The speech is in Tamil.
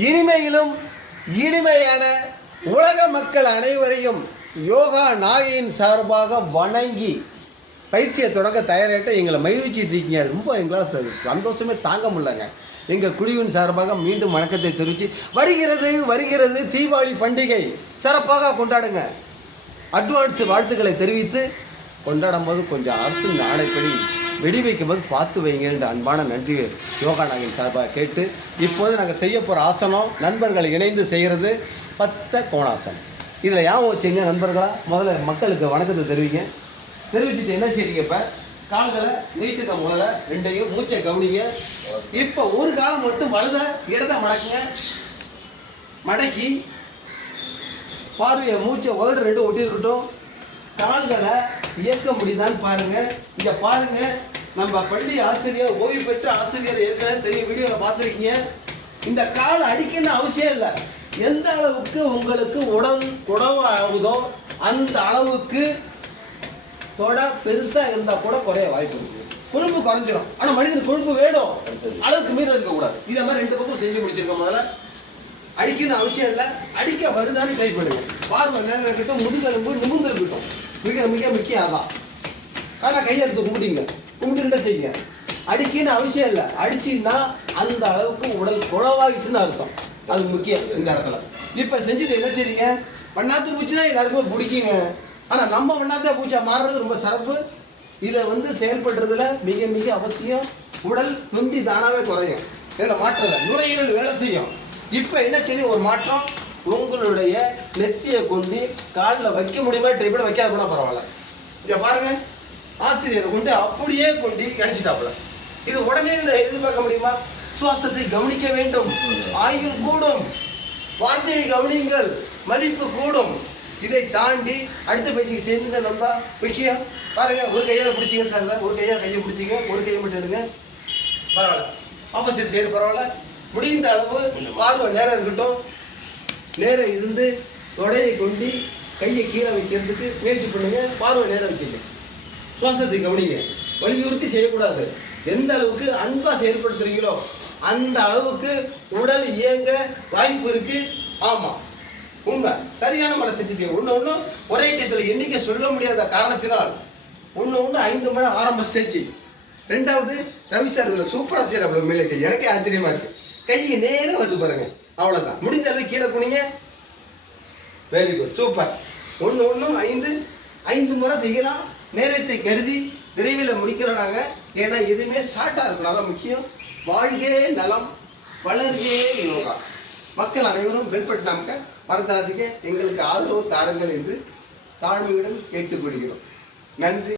இனிமையிலும் இனிமையான உலக மக்கள் அனைவரையும் யோகா நாகையின் சார்பாக வணங்கி பயிற்சியை தொடங்க தயாராகிட்ட எங்களை மகிழ்ச்சிட்டு இருக்கீங்க. ரொம்ப எங்களால் சந்தோஷமே தாங்க முடியலங்க. எங்கள் குழுவின் சார்பாக மீண்டும் வணக்கத்தை தெரிவித்து வருகிறது தீபாவளி பண்டிகை சிறப்பாக கொண்டாடுங்க. அட்வான்ஸ் வாழ்த்துக்களை தெரிவித்து கொண்டாடும் போது கொஞ்சம் அரசு ஆணைப்படி வெடி வைக்கும் போது பார்த்து வைங்க என்ற அன்பான நன்றி யோகா நாகையின் சார்பாக கேட்டு, இப்போது நாங்கள் செய்ய போகிற ஆசனம் நண்பர்கள் இணைந்து செய்கிறது பத்த கோணாசனம். இதில் யாவும் வச்சுங்க நண்பர்களாக முதல்ல மக்களுக்கு வணக்கத்தை தெரிவிச்சுட்டு என்ன செய்றீங்க? இப்போ கால்களை நீட்டுக்க, முதல்ல ரெண்டையும் மூச்சை கவனிங்க. இப்போ ஒரு காலம் மட்டும் வலத இடத மடக்குங்க. மடக்கி பார்வையை மூச்சை உதடு ரெண்டும் ஒட்டி இருக்கட்டும். கால்களை இயக்க முடியுதான்னு பாருங்க. இங்கே பாருங்க, நம்ம பள்ளி ஆசிரியர், ஓய்வு பெற்ற ஆசிரியர் ஏற்கனவே தெரியும், வீடியோவில் பார்த்துருக்கீங்க. இந்த கால் அடிக்கணும்னு அவசியம் இல்லை. எந்த அளவுக்கு உங்களுக்கு உடல் குடவு ஆகுதோ அந்த அளவுக்கு தொட பெருசா இருந்தா கூட குறைய வாய்ப்பு இருக்கு. கொழுப்பு குறைஞ்சிடும். ஆனா மனிதனுக்கு கொழுப்பு வேணும், அளவுக்கு மீறி இருக்கக்கூடாது. இதே மாதிரி ரெண்டு பக்கம் செஞ்சு முடிச்சிருக்க. முதல்ல அடிக்கணும் அவசியம் இல்லை, அடிக்க வருதான்னு ட்ரை பண்ணுங்க. பார்வை நேரம் இருக்கட்டும், முதுகெலும்பு நிமிர்ந்து இருக்கட்டும். மிக மிக முக்கியம் அதான். ஆனா கையெழுத்து கும்பிட்டுக்கிட்டே செய்யுங்க. அடிக்கணும் அவசியம் இல்லை. அடிச்சுன்னா அந்த அளவுக்கு உடல் குழவாகிட்டுன்னு அர்த்தம். அது முக்கியம் இந்த இடத்துல. இப்ப செஞ்சுட்டு என்ன செய்றீங்க? வண்ணாத்து பூச்சி தான் எல்லாருக்குமே பிடிக்குங்க. ஆனா நம்ம வண்ணாத்த பூச்சா மாறுறது ரொம்ப சிறப்பு. இதை செயல்படுறதுல மிக மிக அவசியம். உடல் நொந்தி தானாவே குறையும். இதில் மாற்றம் இல்லை. நுரையீரல் வேலை செய்யும். இப்போ என்ன செய்யும்? ஒரு மாற்றம். உங்களுடைய நெத்தியை கொண்டு காலில் வைக்க முடியுமா? ட்ரை பண்ண வைக்காத கூட பரவாயில்ல. இதை பாருங்க, ஆசிரியரை கொண்டு அப்படியே கொண்டு கணிச்சிட்டாப்புல. இது உடனே எதிர்பார்க்க முடியுமா? சுவாசத்தை கவனிக்க வேண்டும். ஆயுள் கூடும். வார்த்தையை கவனிங்கள், மதிப்பு கூடும். இதை தாண்டி அடுத்த பயிற்சிக்கு செஞ்சுங்க. நல்லா முக்கியம். பாருங்க, ஒரு கையால் பிடிச்சிங்க சார், ஒரு கையால் கையை பிடிச்சிங்க, ஒரு கையை மட்டும் எடுங்க. பரவாயில்ல. ஆப்போசிட் சைடு பரவாயில்ல. முடிந்த அளவு பார்வை நேரம் இருக்கட்டும். நேரம் இருந்து தொடையை கொண்டு கையை கீழே வைக்கிறதுக்கு முயற்சி பண்ணுங்க. பார்வை நேரம் வச்சுங்க. சுவாசத்தை கவனிங்க. வலியுறுத்தி செய்யக்கூடாது. எந்த அளவுக்கு அன்பா செயல்படுத்துறீங்களோ அந்த அளவுக்கு உடல் இயங்க வாய்ப்பு இருக்கு. ஆமா, உண்மை. சரியான மலை செஞ்சுட்டீங்க. ஒன்று ஒரே டயத்தில் எண்ணிக்கை சொல்ல முடியாத காரணத்தினால் ஒன்று 5 மணி ஆரம்ப ஸ்டேஜ். ரெண்டாவது ரவி சார் இதில் சூப்பராக செய்யற அவ்வளோ மேலே எனக்கே ஆச்சரியமா இருக்கு. கைக்கு நேரம் வந்து பாருங்க. அவ்வளோதான். முடிந்த அளவு கீழே குனிங்க. Very good, super. 1 5 முறை செய்யலாம். நேரத்தை கருதி விரைவில் முடிக்கிறோம் நாங்கள். ஏன்னா எதுவுமே ஷார்ட்டாக இருக்கணும், அதான் முக்கியம். வாழ்கே நலம், வளர்கே யோகா. மக்கள் அனைவரும் பெல்பட் நமக்கு மரத்தனத்துக்கு எங்களுக்கு ஆதரவு தாருங்கள் என்று தாழ்மையுடன் கேட்டுக்கொள்கிறோம். நன்றி.